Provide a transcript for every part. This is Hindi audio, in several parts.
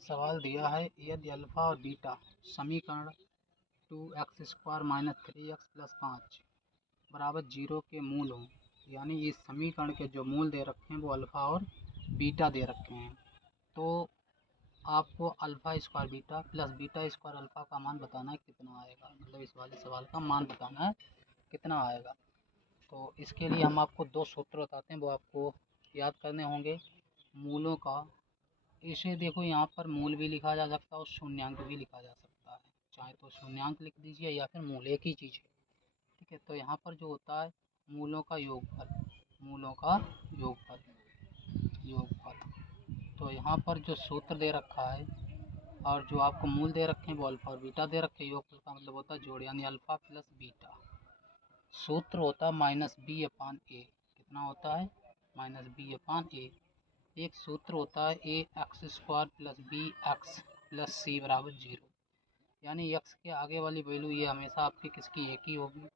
सवाल दिया है यदि अल्फ़ा और बीटा समीकरण 2x² - 3x + 5 बराबर 0 के मूल हों, यानी इस समीकरण के जो मूल दे रखे हैं वो अल्फ़ा और बीटा दे रखे हैं, तो आपको alpha square beta plus beta square alpha का मान बताना है कितना आएगा। मतलब इस वाले सवाल का मान बताना है कितना आएगा। तो इसके लिए हम आपको दो सूत्र बताते हैं, वो आपको याद करने होंगे। मूलों का, इसे देखो यहाँ पर मूल भी लिखा जा सकता है और शून्यांक भी लिखा जा सकता है, चाहे तो शून्यांक लिख दीजिए या फिर मूल, एक ही चीज़ है। ठीक है, तो यहाँ पर जो होता है मूलों का योगफल, मूलों का योगफल। तो यहाँ पर जो सूत्र दे रखा है और जो आपको मूल दे रखे हैं वो अल्फ़ा और बीटा दे रखे हैं। योगफल का मतलब होता है जोड़, यानी अल्फ़ा प्लस बीटा। सूत्र होता है -b/a। कितना होता है? -b/a। एक सूत्र होता है ax² + bx + c बराबर 0, यानी x के आगे वाली वैल्यू ये हमेशा आपकी किसकी? a की होगी,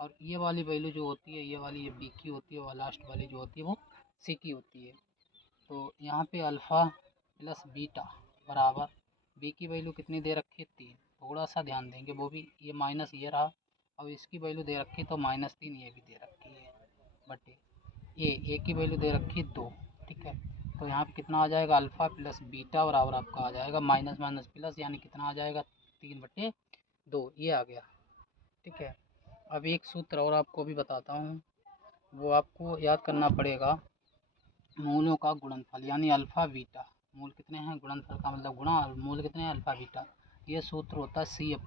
और ये वाली वैल्यू जो होती है, ये वाली ये b की होती है, और लास्ट वाली जो होती है वो c की होती है। तो यहाँ पे अल्फ़ा प्लस बीटा बराबर b की वैल्यू कितनी दे रखी है? 3। थोड़ा सा ध्यान देंगे, वो भी ये माइनस ये रहा, अब इसकी वैल्यू दे रखी तो -3 ये भी दे रखी है, बटे ए की वैल्यू दे रखी है 2। ठीक है, तो यहाँ पे कितना आ जाएगा? अल्फ़ा प्लस बीटा बराबर आपका आ जाएगा माइनस माइनस प्लस, यानी कितना आ जाएगा? 3/2 ये आ गया। ठीक है, अब एक सूत्र और आपको भी बताता हूँ, वो आपको याद करना पड़ेगा। मूलों का गुणनफल, यानी अल्फ़ा बीटा, मूल कितने हैं? गुणनफल का मतलब गुणा, मूल कितने हैं? Alpha beta. ये सूत्र होता है c/a।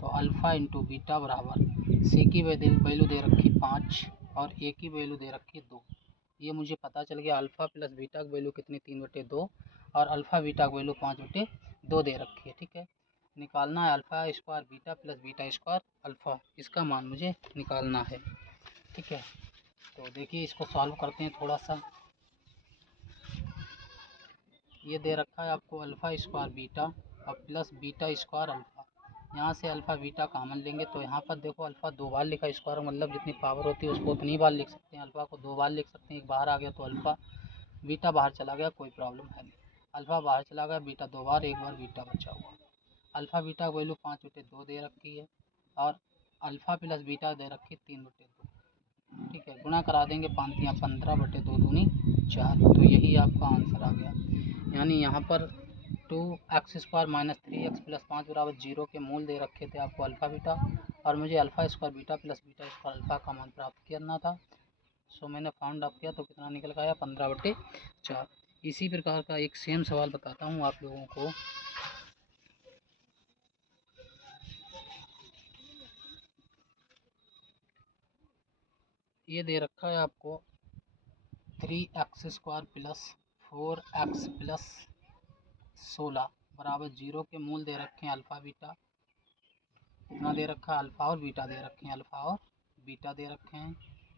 तो अल्फ़ा इंटू बीटा बराबर c की वैल्यू दे रखी 5 और a की वैल्यू दे रखी 2। ये मुझे पता चल गया अल्फ़ा प्लस बीटा की वैल्यू कितनी? 3/2, और अल्फ़ा बीटा की वैल्यू 5/2 दे रखी है। ठीक है, निकालना है alpha square beta plus beta square alpha, इसका मान मुझे निकालना है। ठीक है, तो देखिए इसको सॉल्व करते हैं थोड़ा सा। ये दे रखा है आपको अल्फ़ा स्क्वायर बीटा और प्लस बीटा स्क्वायर अल्फ़ा। यहाँ से अल्फ़ा बीटा कॉमन लेंगे तो यहाँ पर देखो अल्फ़ा 2 बार लिखा, स्क्वायर मतलब जितनी पावर होती है उसको उतनी बार लिख सकते हैं। अल्फ़ा को 2 बार लिख सकते हैं, एक बाहर आ गया तो अल्फ़ा, बीटा बाहर चला गया, कोई प्रॉब्लम है नहीं। अल्फ़ा बाहर चला गया, बीटा 2 बार, एक बार बीटा बचा हुआ। अल्फ़ा बीटा की वैल्यू 5/2 दे रखी है, और अल्फ़ा प्लस बीटा दे रखी है 3/2। ठीक है, गुणा करा देंगे, 5 या 15/2 दूनी 4, तो यही आपका आंसर आ गया। यानी यहाँ पर 2x² - 3x + 5 बराबर 0 के मूल दे रखे थे आपको अल्फ़ा बीटा, और मुझे alpha square beta plus beta square alpha का मान प्राप्त करना था। सो मैंने फाउंड आउट किया तो कितना निकल गया? 15/4। इसी प्रकार का एक सेम सवाल बताता हूँ आप लोगों को। ये दे रखा है आपको 3x² + 4x + 16 बराबर 0 के मूल दे रखे हैं अल्फ़ा बीटा। कितना दे रखा है? अल्फ़ा और बीटा दे रखे हैं, अल्फ़ा और बीटा दे रखे हैं,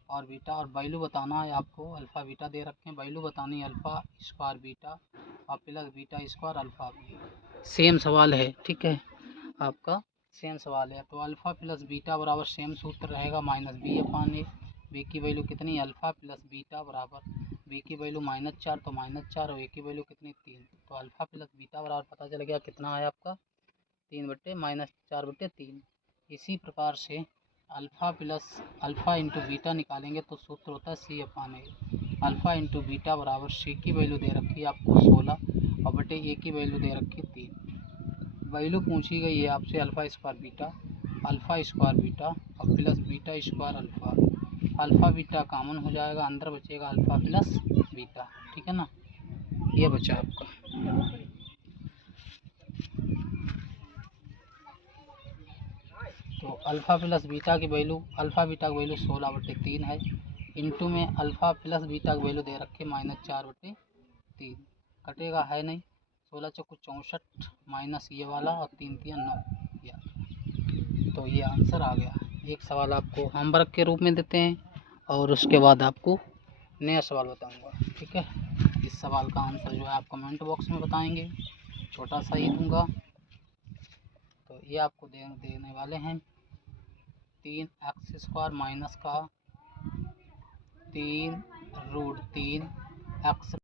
और बीटा और वैल्यू बताना है आपको। अल्फ़ा बीटा दे रखे हैं, वैल्यू बतानी है अल्फ़ा स्क्वायर बीटा और प्लस बीटा स्क्वायर अल्फ़ा भी। सेम सवाल है, ठीक है, आपका सेम सवाल है। तो अल्फ़ा प्लस बीटा बराबर सेम सूत्र रहेगा -b/a। b की वैल्यू कितनी? अल्फ़ा प्लस बीटा बराबर b की वैल्यू -4, तो -4, और a की वैल्यू कितनी? 3। तो अल्फ़ा प्लस बीटा बराबर पता चल गया कितना है आपका? 3/-4/3। इसी प्रकार से अल्फ़ा इंटू बीटा निकालेंगे तो सूत्र होता है c/a। अल्फ़ा इंटू बीटा बराबर c की वैल्यू दे रखी है आपको 16 और बटे a की वैल्यू दे रखी 3। वैल्यू पूछी गई है आपसे अल्फ़ा स्क्वायर बीटा और plus beta square alpha. Alpha beta common हो जाएगा, अंदर बचेगा अल्फ़ा प्लस बीटा। ठीक है ना, ये बचा आपका। तो अल्फ़ा प्लस बीटा की वैल्यू, अल्फ़ा बीटा की वैल्यू 16/3 है, इंटू में अल्फ़ा प्लस बीटा की वैल्यू दे रखी -4/3। कटेगा है नहीं, 16 चौको 64 माइनस ये वाला और 3 3 9, तो ये आंसर आ गया। एक सवाल आपको होमवर्क के रूप में देते हैं और उसके बाद आपको नया सवाल बताऊंगा। ठीक है, इस सवाल का आंसर जो है आप कमेंट बॉक्स में बताएंगे, छोटा सा ही दूंगा। तो ये आपको देने वाले हैं 3x² माइनस का 3√3x